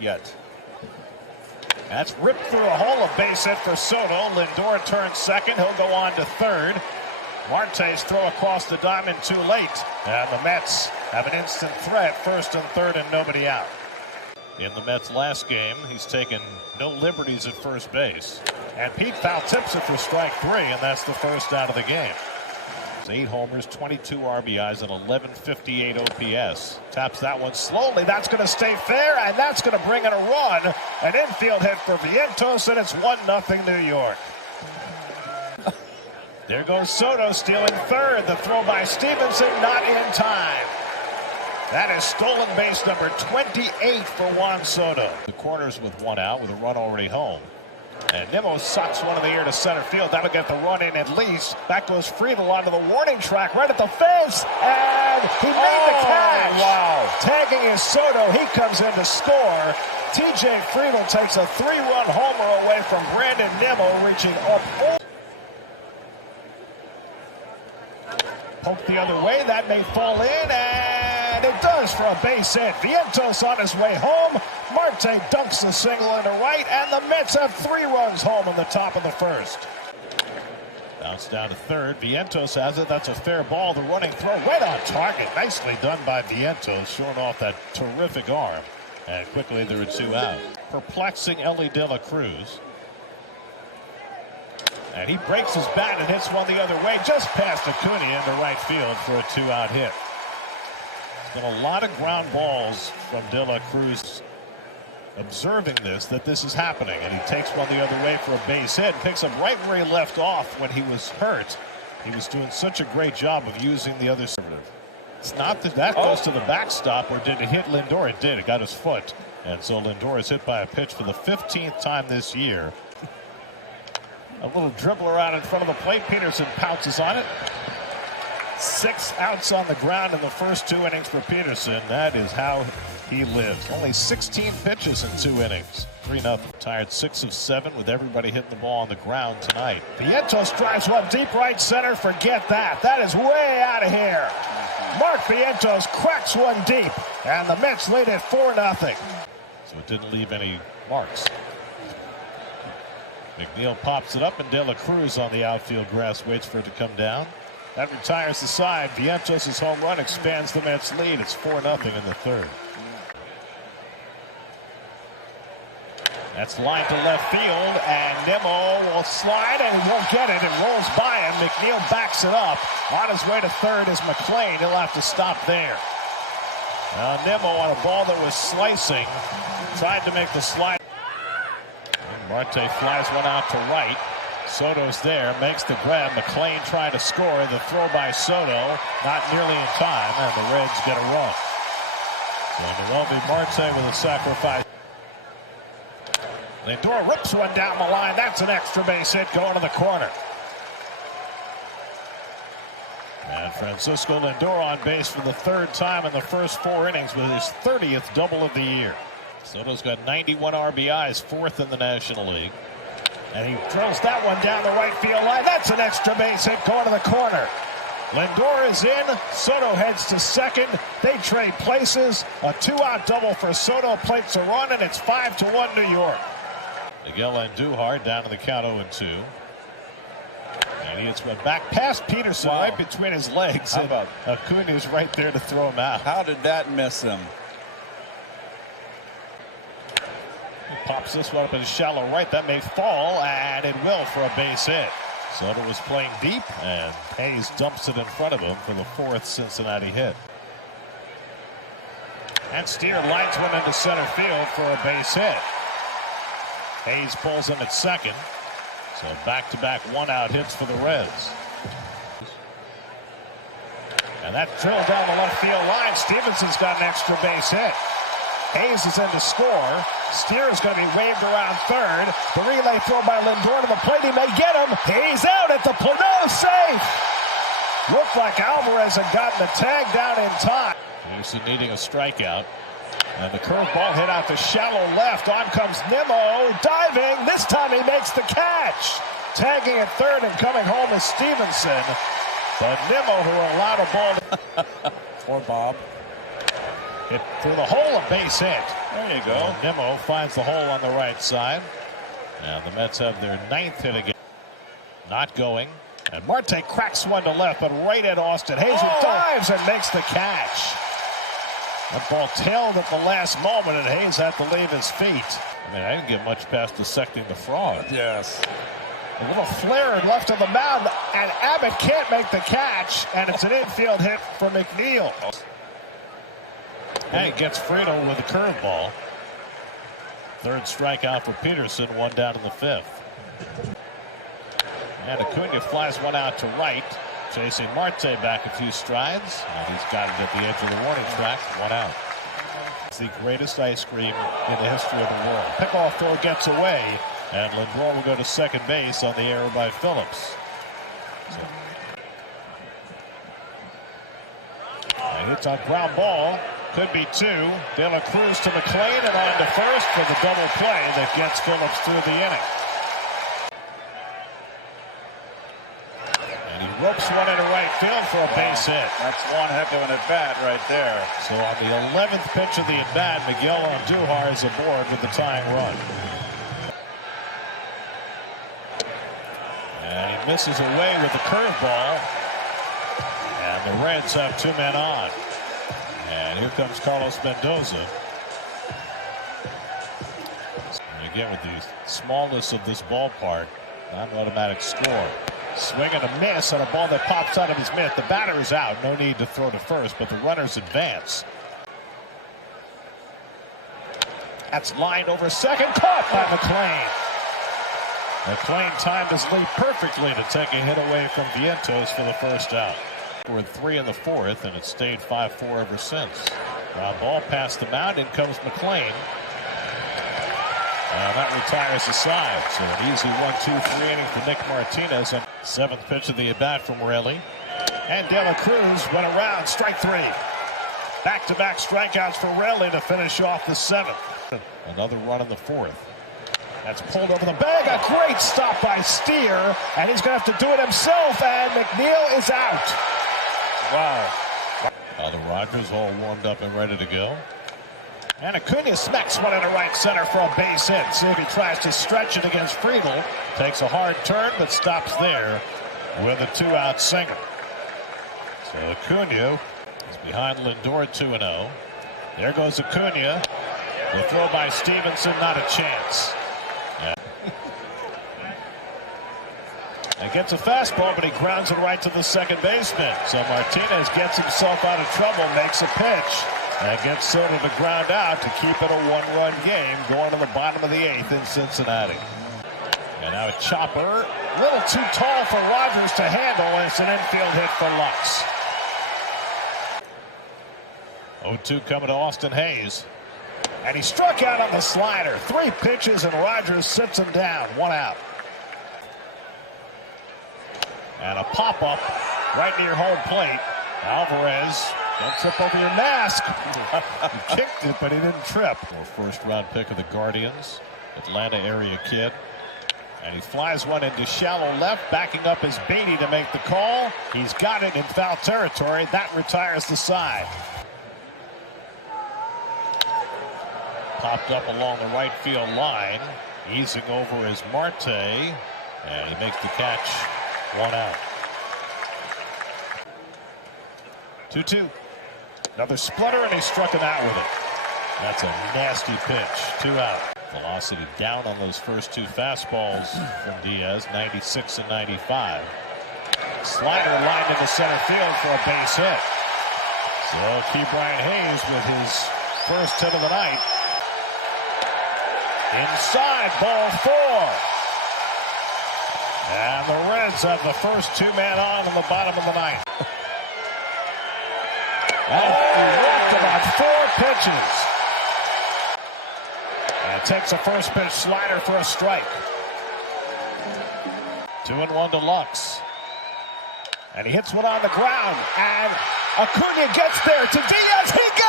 yet. That's ripped through a hole, a base hit for Soto. Lindor turns second. He'll go on to third. Marte's throw across the diamond too late. And the Mets have an instant threat, first and third and nobody out. In the Mets' last game, he's taken no liberties at first base. And Pete foul tips it for strike three, and that's the first out of the game. 8 homers, 22 RBIs, and 1158 OPS. Taps that one slowly. That's going to stay fair, and that's going to bring in a run. An infield hit for Vientos, and it's 1-0 New York. There goes Soto stealing third. The throw by Stevenson, not in time. That is stolen base number 28 for Juan Soto. The corners with one out, with a run already home. And Nimmo sucks one in the air to center field. That'll get the run in at least. Back goes Friedel onto the warning track right at the fence. And he made the catch. Wow. Tagging is Soto. He comes in to score. TJ Friedel takes a 3-run homer away from Brandon Nimmo, reaching up. Poke the other way. That may fall in. And it does for a base hit. Vientos on his way home. Marte dunks the single into right, and the Mets have 3 runs home in the top of the first. Bounce down to third. Vientos has it. That's a fair ball. The running throw right on target. Nicely done by Vientos, showing off that terrific arm. And quickly there are 2 out. Perplexing Ellie De La Cruz. And he breaks his bat and hits one the other way, just past Acuna into right field for a 2-out hit. There's been a lot of ground balls from De La Cruz. Observing this, that this is happening, and he takes one the other way for a base hit, picks up right where he left off when he was hurt. He was doing such a great job of using the other side. It's not that goes to the backstop, or did it hit Lindor? It did. It got his foot, and so Lindor is hit by a pitch for the 15th time this year. A little dribbler out in front of the plate. Peterson pounces on it. 6 outs on the ground in the first 2 innings for Peterson. That is how he lives. Only 16 pitches in 2 innings. 3-0. Tired 6 of 7 with everybody hitting the ball on the ground tonight. Vientos drives one deep right center. Forget that. That is way out of here. Mark Vientos cracks one deep, and the Mets lead it 4-0. So it didn't leave any marks. McNeil pops it up, and De La Cruz on the outfield grass waits for it to come down. That retires the side. Vientos' home run expands the Mets' lead. It's 4-0 in the third. That's lined to left field, and Nimmo will slide, and he won't get it. It rolls by him. McNeil backs it up. On his way to third is McLean. He'll have to stop there. Now Nimmo on a ball that was slicing, tried to make the slide. Marte flies one out to right. Soto's there, makes the grab. McLean trying to score. The throw by Soto, not nearly in time, and the Reds get a run. And it will be Marte with a sacrifice. Lindor rips one down the line. That's an extra base hit going to the corner. And Francisco Lindor on base for the 3rd time in the first 4 innings with his 30th double of the year. Soto's got 91 RBIs, 4th in the National League. And he drills that one down the right field line. That's an extra base hit going to the corner. Lindor is in. Soto heads to second. They trade places. A 2-out double for Soto plates a run, and it's 5-1 New York. Miguel Andujar down to the count 0-2. And he hits one back past Peterson, right between his legs. How about Acuna's right there to throw him out. How did that miss him? He pops this one up in shallow right. That may fall, and it will for a base hit. Soto was playing deep, and Hayes dumps it in front of him for the 4th Cincinnati hit. And Steer lines one into center field for a base hit. Hayes pulls him at second. So back-to-back 1-out hits for the Reds. And that drilled down the left field line. Stevenson's got an extra base hit. Hayes is in to score. Steer is going to be waved around third. The relay throw by Lindor to the plate. He may get him. He's out at the plate. No, safe. Looked like Alvarez had gotten the tag down in time. Peterson needing a strikeout. And the curveball hit out to shallow left. On comes Nimmo, diving. This time he makes the catch. Tagging at third and coming home is Stevenson. But Nimmo, who allowed a ball. Or Bob. Hit through the hole, a base hit. There you go. And Nimmo finds the hole on the right side. Now the Mets have their 9th hit again. Not going. And Marte cracks one to left, but right at Austin Hayes, who dives and makes the catch. That ball tailed at the last moment, and Hayes had to leave his feet. I mean, I didn't get much past dissecting the frog. Yes. A little flare and left of the mound, and Abbott can't make the catch, and it's an infield hit for McNeil. And he gets Friedel with a curveball. 3rd strikeout for Peterson, 1 down in the 5th. And Acuna flies one out to right, chasing Marte back a few strides, and he's got it at the edge of the warning track, 1 out. It's the greatest ice cream in the history of the world. Pickoff throw gets away, and Lindor will go to second base on the error by Phillips. And hits on ground ball. Could be 2. De La Cruz to McLean and on to first for the double play that gets Phillips through the inning. And he ropes one into right field for a base hit. That's one heck of an at-bat right there. So on the 11th pitch of the at-bat, Miguel Andujar is aboard with the tying run. And he misses away with the curveball. And the Reds have 2 men on. And here comes Carlos Mendoza. And again, with the smallness of this ballpark, not an automatic score. Swing and a miss on a ball that pops out of his mitt. The batter is out. No need to throw to first, but the runners advance. That's lined over second. Caught by McLean. McLean timed his leap perfectly to take a hit away from Vientos for the first out. We're 3 in the 4th, and it's stayed 5-4 ever since. Ground ball past the mound. In comes McLean. And that retires the side. So an easy 1-2-3 inning for Nick Martinez. And 7th pitch of the at-bat from Morelli. And De La Cruz went around. Strike 3. Back-to-back strikeouts for Morelli to finish off the 7th. Another run in the 4th. That's pulled over the bag. A great stop by Steer. And he's going to have to do it himself. And McNeil is out. Wow. The Rogers all warmed up and ready to go. And Acuna smacks one into right center for a base hit. See if he tries to stretch it against Friedel. Takes a hard turn, but stops there with a 2-out single. So Acuna is behind Lindor 2-0. There goes Acuna. The throw by Stevenson, not a chance. And gets a fastball, but he grounds it right to the second baseman. So Martinez gets himself out of trouble, makes a pitch, and gets Soto to ground out to keep it a 1-run game going to the bottom of the 8th in Cincinnati. And now a chopper, a little too tall for Rogers to handle, and it's an infield hit for Lux. 0-2 coming to Austin Hayes. And he struck out on the slider. 3 pitches, and Rogers sits him down. 1 out. And a pop-up right near home plate. Alvarez, don't trip over your mask. He kicked it, but he didn't trip. First-round pick of the Guardians, Atlanta area kid. And he flies one into shallow left, backing up his Beatty to make the call. He's got it in foul territory. That retires the side. Popped up along the right field line. Easing over is Marte. And he makes the catch. 1 out. 2-2. Another splitter, and he struck him out with it. That's a nasty pitch. 2 out. Velocity down on those first 2 fastballs from Diaz, 96 and 95. Slider lined into center field for a base hit. So Ke'Bryan Hayes with his first hit of the night. Inside, ball 4. And the Reds have the first 2-man on in the bottom of the 9th. And he walked about 4 pitches. And takes a first pitch slider for a strike. 2-1 to Lux. And he hits one on the ground. And Acuna gets there to Diaz. He got